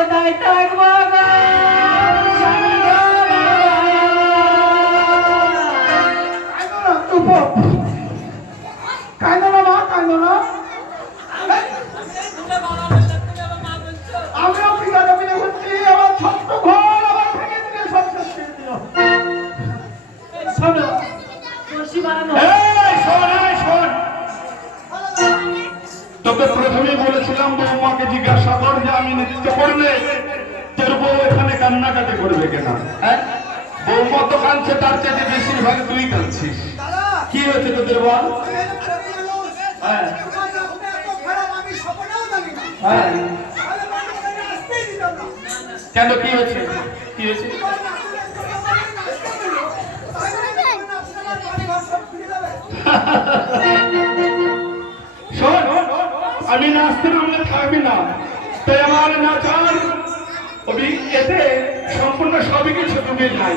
কোথায় থাকবো গো স্বামী গো কান্দনা মা কান্দনা আমিও পিতা মিলে হচ্ছি আমার ছোট্ট ঘর আমার ভেঙে দিলে সব শেষ করে দিল শোনো রশি বানানো তোকে প্রথমেই বলেছিলাম বৌমাকে জিজ্ঞাসা কর যে আমি নৃত্য করলে তোর বউ এখানে কান্নাকাটি করবে কেনা হ্যাঁ বৌমা তো কাঁদছে তার চেয়ে বেশিরভাগ তুই কাঁদছিস কি হয়েছে তোদের বল হ্যাঁ হ্যাঁ কেন কি হয়েছে কি হয়েছে শোন আমি নাচতে নামলে থাকবি না তাই আমার নাচার এতে সম্পূর্ণ সবই কিছু তুমি নাই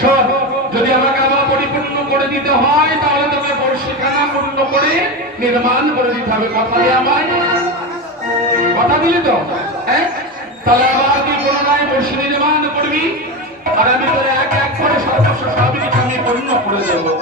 শোন যদি আমাকে আবার পরিপূর্ণ করে দিতে হয় তাহলে তোকে বর্ষিখানা পূর্ণ করে নির্মাণ করে দিতে হবে কথা দিয়ে আমায় কথা দিলি তো হ্যাঁ তাহলে আবার তুই পুনরায় বর্ষি নির্মাণ করবি আর আমি তোর এক এক করে সর্বস্ব সবই কিছু আমি পূর্ণ করে দেবো